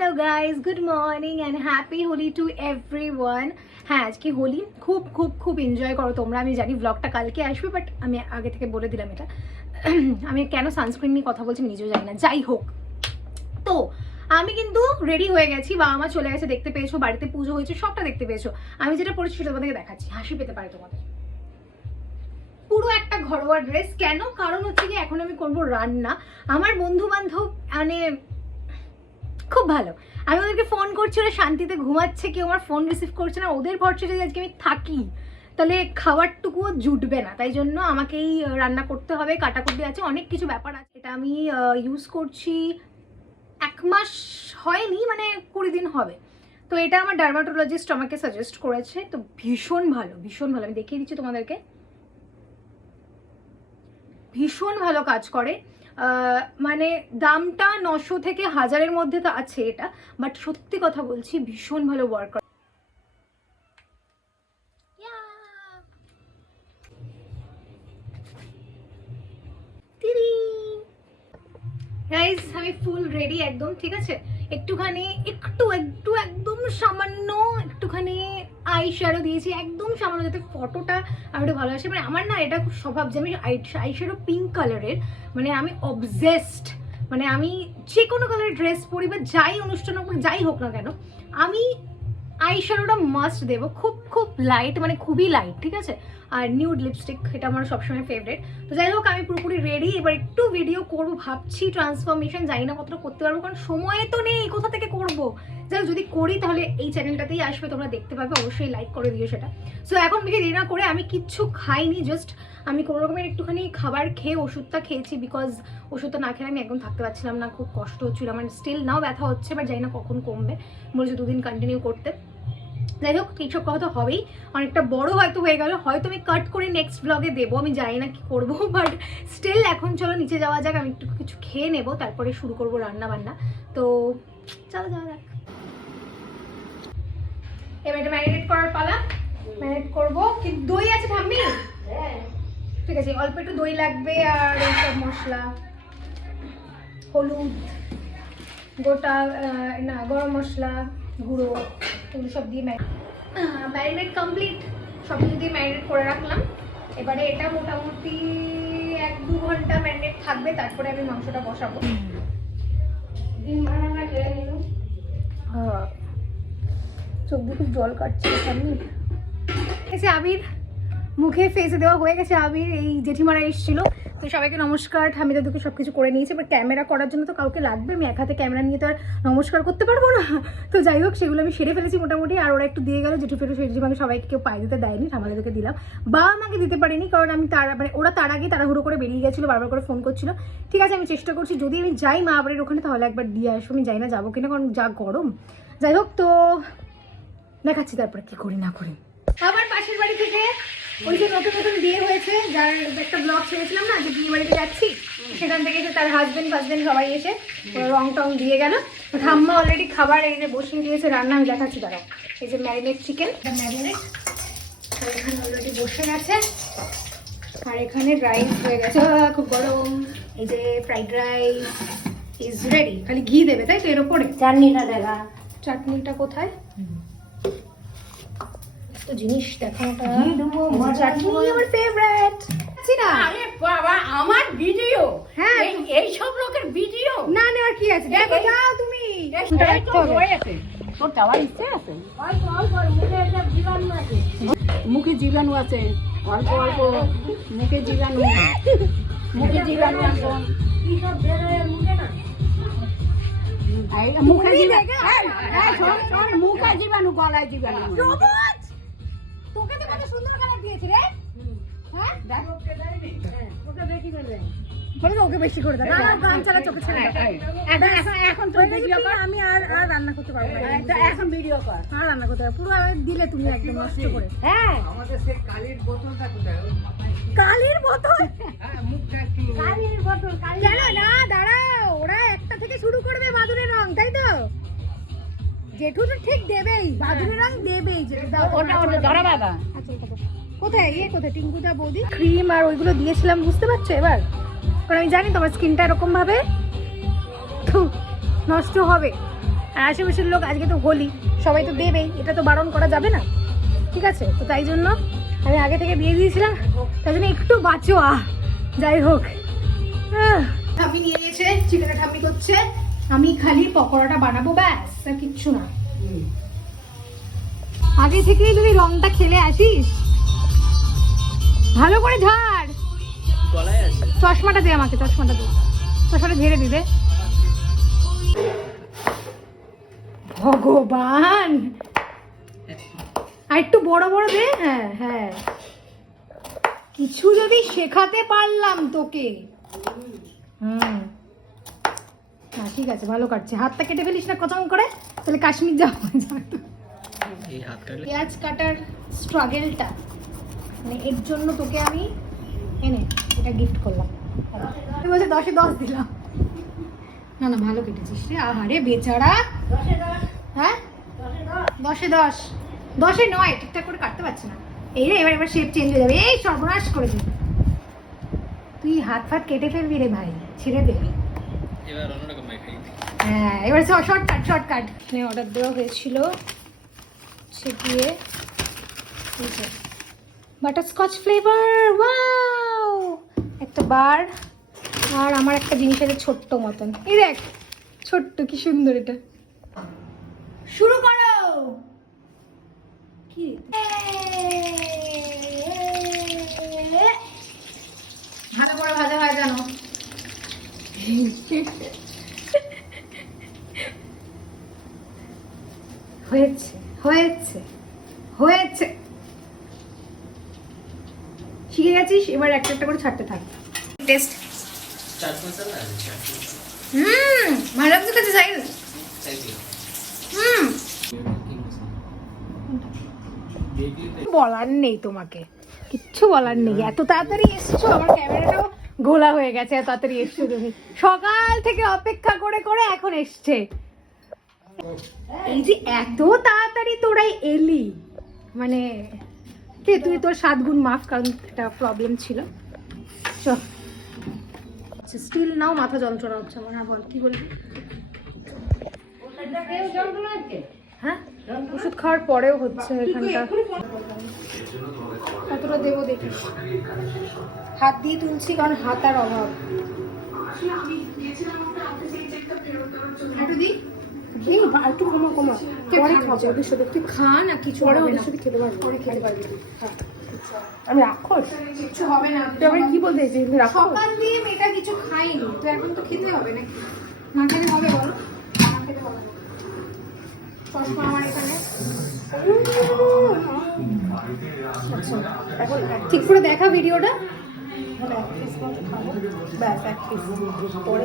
Hello guys, good morning and happy Holi to everyone. হ্যাঁ, আজকে হোলি খুব খুব খুব এনজয় করো তোমরা। আমি জানি ব্লগটা কালকে আসবে, বাট আমি আগে থেকে বলে দিলাম এটা। আমি কেন সানস্ক্রিন নিয়ে কথা বলছি নিজেও জানি না। যাই হোক, তো আমি কিন্তু রেডি হয়ে গেছি, বাবা মা চলে গেছে, দেখতে পেয়েছো, বাড়িতে পুজো হয়েছে, সবটা দেখতে পেয়েছো। আমি যেটা পড়েছি সেটা তোমাদেরকে দেখাচ্ছি, হাসি পেতে পারে তোমাদের। পুরো একটা ঘরোয়া ড্রেস। কেন? কারণ হচ্ছে কি, এখন আমি করবো রান্না। আমার বন্ধু বান্ধব মানে খুব ভালো, আমি ওদেরকে ফোন করছি, ওরা শান্তিতে ঘুমাচ্ছে, কেউ আমার ফোন রিসিভ করছে না। ওদের ভরসা যদি আজকে আমি থাকি তাহলে খাবারটুকুও জুটবে না, তাই জন্য আমাকেই রান্না করতে হবে, কাটাকুটি আছে, অনেক কিছু ব্যাপার আছে। এটা আমি ইউজ করছি 1 মাস হয়নি, মানে 20 দিন হবে। তো এটা আমার ডার্মাটোলজিস্ট আমাকে সাজেস্ট করেছে, তো ভীষণ ভালো, ভীষণ ভালো। আমি দেখিয়ে দিচ্ছি তোমাদেরকে, ভীষণ ভালো কাজ করে। মানে দামটা 900 থেকে 1000-এর মধ্যে তো আছে এটা, বাট সত্যি কথা বলছি ভীষণ ভালো ওয়ার্ক করে। গাইস, আমি ফুল রেডি একদম, ঠিক আছে। একটুখানি একটু একদম সামান্য একটুখানি আই শ্যাডো দিয়েছি, একদম সামান্য, যাতে ফটোটা আমি একটু ভালো আসে। মানে আমার না এটা খুব স্বভাব যে আমি আই শ্যাডো পিঙ্ক কালারের, মানে আমি অবজেসড। মানে আমি যে কোনো কালারের ড্রেস পরি বা যাই অনুষ্ঠান হোক, যাই হোক না কেন, আমি আই শ্যাডোটা মাস্ট দেবো। খুব খুব লাইট, মানে খুবই লাইট, ঠিক আছে। আর নিউড লিপস্টিক, এটা আমার সবসময় ফেভারিট। তো যাই হোক, আমি পুরোপুরি রেডি। এবার একটু ভিডিও করবো ভাবছি, ট্রান্সফরমেশন, জানি না কতটা করতে পারবো, কারণ সময় তো নেই, কোথা থেকে করবো। যাই হোক, যদি করি তাহলে এই চ্যানেলটাতেই আসবে, তোমরা দেখতে পাবে, অবশ্যই লাইক করে দিও সেটা। সো এখন বেশি দেরি না করে, আমি কিচ্ছু খাইনি, জাস্ট আমি কোনো রকমের একটুখানি খাবার খেয়ে ওষুধটা খেয়েছি, বিকজ ওষুধটা না খেলে আমি একদম থাকতে পারছিলাম না, খুব কষ্ট হচ্ছিল আমার। স্টিল নাও ব্যথা হচ্ছে, বাট জানি না কখন কমবে, বলেছে 2 দিন কন্টিনিউ করতে। যাই হোক, এইসব কথা তো হবেই, অনেকটা বড় হয়তো হয়ে গেল, হয়তো আমি কাট করে নেক্সট ব্লগে দেবো, আমি জানি না কি করবো, বাট স্টিল এখন চলো নিচে যাওয়া যাক, আমি একটু কিছু খেয়ে নেবো, তারপরে শুরু করবো রান্না বান্না। তো চলো যাওয়া যাক। এবার এটা ম্যারিনেট করার পালা, ম্যারিনেট করবো। কি দই আছে ঠাম্মি? ঠিক আছে, অল্প একটু দই লাগবে, আর এইসব মশলা, হলুদ, গোটা না গরম মশলা গুঁড়ো, এগুলো সব দিয়ে ম্যারিনেট কমপ্লিট। সব কিছু দিয়ে ম্যারিনেট করে রাখলাম। এবারে এটা মোটামুটি 1-2 ঘন্টা ম্যারিনেট থাকবে, তারপরে আমি মাংসটা বসাবো। চোখ দিয়ে খুব জল কাটছে সামনে। এসে আবির মুখে ফেসে দেওয়া হয়ে গেছে। আবির এই জেঠিমারা এসেছিল, তো সবাইকে নমস্কার, আমি তাদেরকে সব কিছু করে নিয়েছি। এবার ক্যামেরা করার জন্য তো কাউকে লাগবে, আমি এক হাতে ক্যামেরা নিয়ে তো আর নমস্কার করতে পারবো না। তো যাই হোক, সেগুলো আমি সেরে ফেলেছি মোটামুটি। আর ওরা একটু দিয়ে গেল, জেঠু ফেটু জেঠিমাকে সবাইকে কেউ পায়ে দিতে দেয়নি, ঠামাদেরকে দিলাম, বা আমাকে দিতে পারিনি, কারণ আমি মানে ওরা তার আগে তাড়াহুড়ো করে বেরিয়ে গেছিলো, বারবার করে ফোন করছিল। ঠিক আছে, আমি চেষ্টা করছি, যদি আমি যাই মা বাড়ির ওখানে তাহলে একবার দিয়ে আসবো। আমি যাই না যাবো কিনা, কারণ যা গরম। যাই হোক, তো দেখাচ্ছি তারপরে কি করি না করি। আবার পাশের বাড়ি থেকে ওই যে নতুন নতুন বিয়ে হয়েছে, যার একটা ব্লগ ছেড়েছিলাম না, যে বিয়ে বাড়িতে যাচ্ছি, সেখান থেকে এসে তার হাজবেন্ড সবাই এসে রং টং দিয়ে গেল। ঠাম্মা অলরেডি খাবার এই যে বসিয়ে দিয়েছে রান্না, আমি দেখাচ্ছি তারা। এই যে ম্যারিনেট চিকেন, ম্যারিনেট এখানে অলরেডি বসে গেছে, আর এখানে রাইস হয়ে গেছে, খুব গরম। এই যে ফ্রাইড রাইস ইজ রেডি, খালি ঘি দেবে, তাই তো? এর ওপরে চাটনিটা দেখা, চাটনিটা কোথায়? তো জিনিস দেখাটা, চাটনি আমার ফেভারিট। না আরে বাবা, আমার ভিডিও, হ্যাঁ, এই সব লোকের ভিডিও না নেওয়ার কি আছে, দেখো যাও তুমি। তোর যাওয়ার ইচ্ছে আছে? মুখে জীবাণু আছে, অল্প অল্প মুখে জীবাণু, মুখে জীবাণু একদম মুখে জীবাণু, গলায় জীবাণু। তোকে তো কত সুন্দর কালার দিয়েছি রে, হ্যাঁ ওকে বেশি করে দাও, গান চালা চোখে ছেড়ে এখন আমি আর রান্না করতে পারবো না, এখন ভিডিও কর, আর রান্না করতে পারবো পুরো দিলে তুমি একদম নষ্ট করে। হ্যাঁ আমাদের সেই কালির বোতলটা কোথায়? কালির বোতল, হ্যাঁ, মুখটা একটু কালির বোতল, জানো না, দাঁড়াও, ওরা একটা থেকে শুরু করবে বাদুরের রং, তাই তো? জেঠু তো ঠিক দেবেই, বাদুরের রং দেবেই, যেটা ওটা ধরা বাবা। আচ্ছা কোথায় কোথায় টিঙ্কুদা বৌদি ক্রিম আর ওইগুলো দিয়েছিলাম, বুঝতে পারছো এবার? কারণ আমি জানি তোমার স্কিনটা এরকম ভাবে নষ্ট হবে, আর আশেপাশের লোক আজকে তো হোলি, সবাই তো দেবেই, এটা তো বারণ করা যাবে না, ঠিক আছে? তো তাই জন্য আমি আগে থেকে দিয়ে দিয়েছিলাম, তাই জন্য একটু বাঁচো। যাই হোক, ঠাম্মি নিয়ে নিয়েছে, চিকেনটা ঠাম্মি করছে, আমি খালি পকোড়াটা বানাবো, ব্যাস, আর কিচ্ছু না। আগে থেকেই যদি রংটা খেলে আসিস, ভালো করে ঝাড়। চশমাটা দে আমাকে, চশমাটা ঝেড়ে দিবে। ভগবান, আর একটু বড় বড় দে। হ্যাঁ হ্যাঁ, কিছু যদি শেখাতে পারলাম তোকে। না ঠিক আছে, ভালো কাটছে। হাতটা কেটে ফেলিস না কচম করে, তাহলে কাশ্মীর যাওয়া পেঁয়াজ কাটার স্ট্রাগেলটা, মানে এর জন্য তোকে আমি এনে এটা গিফট করলাম। তুই বলছে 10-এ 10 দিলাম। না না, ভালো কেটেছিস রে। আহারে বেচারা। হ্যাঁ 10-এ 10, 10-এ 9, ঠিকঠাক করে কাটতে পারছি না। এই রে, এবার শেপ চেঞ্জ হয়ে যাবে। এই সর্বনাশ করেছিস তুই, হাত ফাত কেটে ফেলবি রে ভাই, ছেড়ে দে। হ্যাঁ, এবার শর্টকাট অর্ডার দেওয়া হয়েছিল ছেটিয়ে বাটারস্কচ ফ্লেভার। ওয়াও, একটা বার, আর আমার একটা জিনিস আছে ছোট্ট মতন। এই দেখ, ছোট্ট, কি সুন্দর এটা। শুরু করো। কি ভালো করে ভাজা হয় জানো। হয়েছে হয়েছে হয়েছে, শিখে গেছিস, এবার একটা একটা করে ছাড়তে থাক। টেস্ট ভালো লাগছে কাছে সাইল। বলার নেই তোমাকে, কিচ্ছু বলার নেই। এত তাড়াতাড়ি এসছো, আমার ক্যামেরাটাও ঘোলা হয়ে গেছে। এত তাড়াতাড়ি এসছো তুমি, সকাল থেকে অপেক্ষা করে করে এখন এসছে। এই যে এত তাড়াতাড়ি তোরাই এলি, মানে তুই তোর 7 গুণ মাফ, কারণ একটা প্রবলেম ছিল। চল, স্টিল নাও, মাথা যন্ত্রণা হচ্ছে আমার। হ্যাঁ বল, কি বলবি? হ্যাঁ, ওষুধ খাওয়ার পরেও হচ্ছে এখানটা। কতটা দেবো দেখিস, হাত দিয়ে তুলছি কারণ হাত আর অভাব। একটু কমা কমা, পরে খাবো। ওদের সাথে তুই খা না, কিছু পরে ওদের সাথে খেতে পারবি, পরে খেতে পারবি। আমি রাক্ষস, কিছু হবে না। তুই আবার কি বলতে চাইছিস? সকাল দিয়ে মেয়েটা কিছু খাইনি তো, এখন তো খেতে হবে নাকি? না খেলে হবে বলো? না খেতে হবে না। চশমা আমার এখানে। আচ্ছা, এখন ঠিক করে দেখা ভিডিওটা। ব্যাস, এক পিস পরে,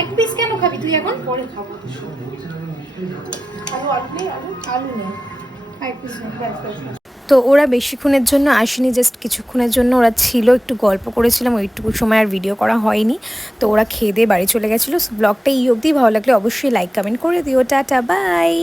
এক পিস কেন খাবি তুই এখন? পরে খাবো। আলু নেই, এক পিস ব্যাস। তো ওরা বেশিক্ষণের জন্য আসেনি, জাস্ট কিছুক্ষণের জন্য ওরা ছিল, একটু গল্প করেছিলাম, ওইটুকু সময় আর ভিডিও করা হয়নি। তো ওরা খেয়ে দিয়ে বাড়ি চলে গেছিলো। ব্লগটা এই অবধি, ভালো লাগলে অবশ্যই লাইক কমেন্ট করে দিও। Tata, by.